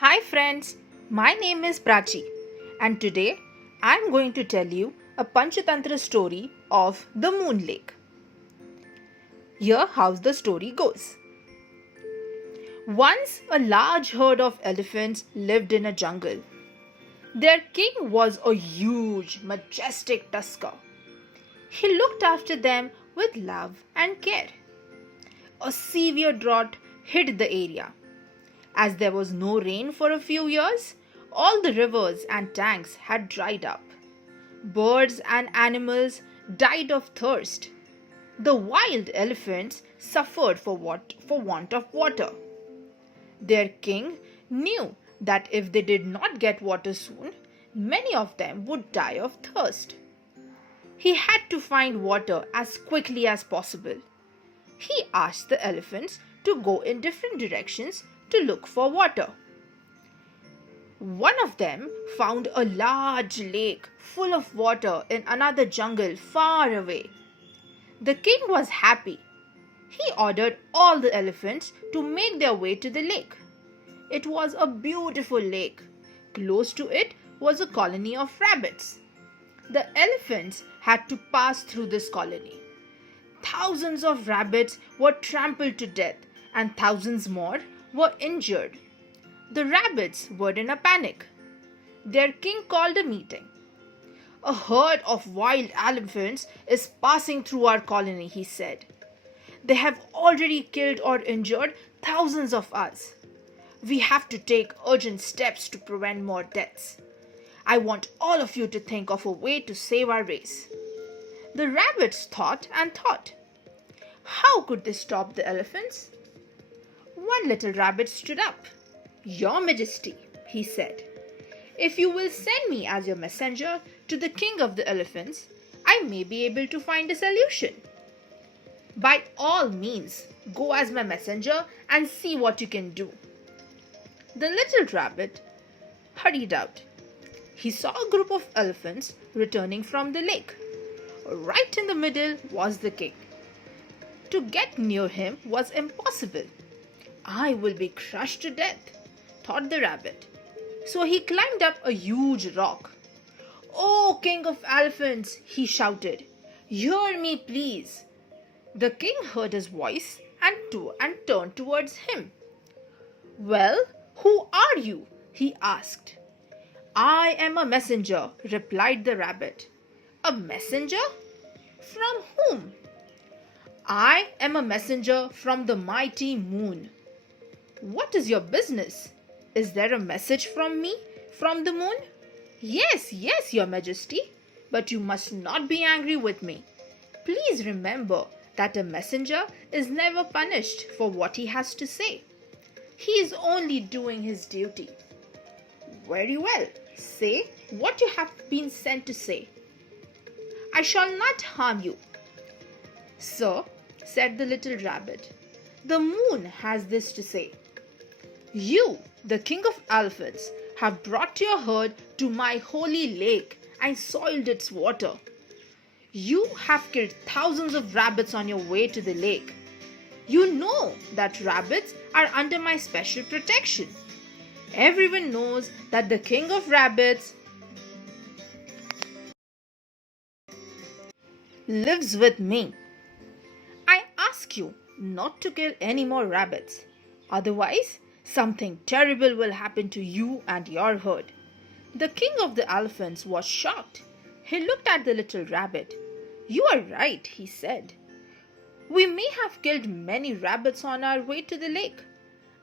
Hi friends, my name is Prachi and today I am going to tell you a Panchatantra story of the Moon Lake. Here how the story goes. Once a large herd of elephants lived in a jungle. Their king was a huge, majestic tusker. He looked after them with love and care. A severe drought hit the area. As there was no rain for a few years, all the rivers and tanks had dried up. Birds and animals died of thirst. The wild elephants suffered for want of water. Their king knew that if they did not get water soon, many of them would die of thirst. He had to find water as quickly as possible. He asked the elephants to go in different directions to look for water. One of them found a large lake full of water in another jungle far away. The king was happy. He ordered all the elephants to make their way to the lake. It was a beautiful lake. Close to it was a colony of rabbits. The elephants had to pass through this colony. Thousands of rabbits were trampled to death and thousands more were injured. The rabbits were in a panic. Their king called a meeting. A herd of wild elephants is passing through our colony, he said. They have already killed or injured thousands of us. We have to take urgent steps to prevent more deaths. I want all of you to think of a way to save our race. The rabbits thought and thought. How could they stop the elephants? One little rabbit stood up. Your Majesty, he said, if you will send me as your messenger to the king of the elephants, I may be able to find a solution. By all means, go as my messenger and see what you can do. The little rabbit hurried out. He saw a group of elephants returning from the lake. Right in the middle was the king. To get near him was impossible. I will be crushed to death, thought the rabbit. So he climbed up a huge rock. Oh, king of elephants, he shouted. Hear me, please. The king heard his voice and turned towards him. Well, who are you? He asked. I am a messenger, replied the rabbit. A messenger? From whom? I am a messenger from the mighty moon. What is your business? Is there a message from me, from the moon? Yes, your Majesty, but you must not be angry with me. Please remember that a messenger is never punished for what he has to say. He is only doing his duty. Very well, say what you have been sent to say. I shall not harm you. Sir, said the little rabbit, the moon has this to say. You, the king of elephants, have brought your herd to my holy lake and soiled its water. You have killed thousands of rabbits on your way to the lake. You know that rabbits are under my special protection. Everyone knows that the king of rabbits lives with me. I ask you not to kill any more rabbits. Otherwise, something terrible will happen to you and your herd. The king of the elephants was shocked. He looked at the little rabbit. You are right, he said. We may have killed many rabbits on our way to the lake.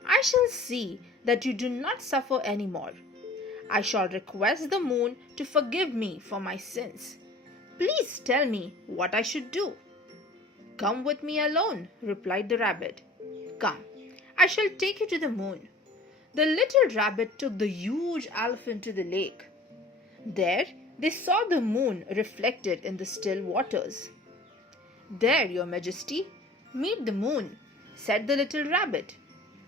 I shall see that you do not suffer any more. I shall request the moon to forgive me for my sins. Please tell me what I should do. Come with me alone, replied the rabbit. Come, I shall take you to the moon. The little rabbit took the huge elephant to the lake. There they saw the moon reflected in the still waters. There, your Majesty, meet the moon, said the little rabbit.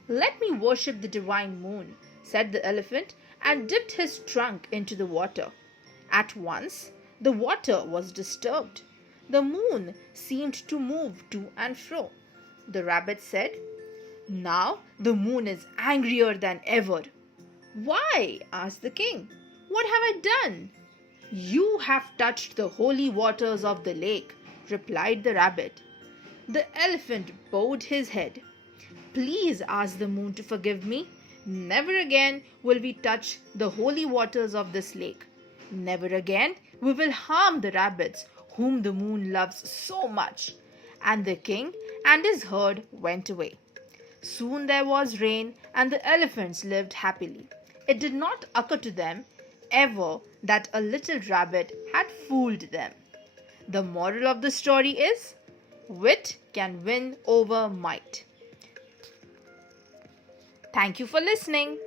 Let me worship the divine moon, said the elephant, and dipped his trunk into the water. At once, the water was disturbed. The moon seemed to move to and fro. The rabbit said, Now the moon is angrier than ever. "Why?" asked the king. "What have I done?" "You have touched the holy waters of the lake," replied the rabbit. The elephant bowed his head. "Please ask the moon to forgive me. Never again will we touch the holy waters of this lake. Never again we will harm the rabbits whom the moon loves so much." And the king and his herd went away. Soon there was rain, and the elephants lived happily. It did not occur to them ever that a little rabbit had fooled them. The moral of the story is, wit can win over might. Thank you for listening.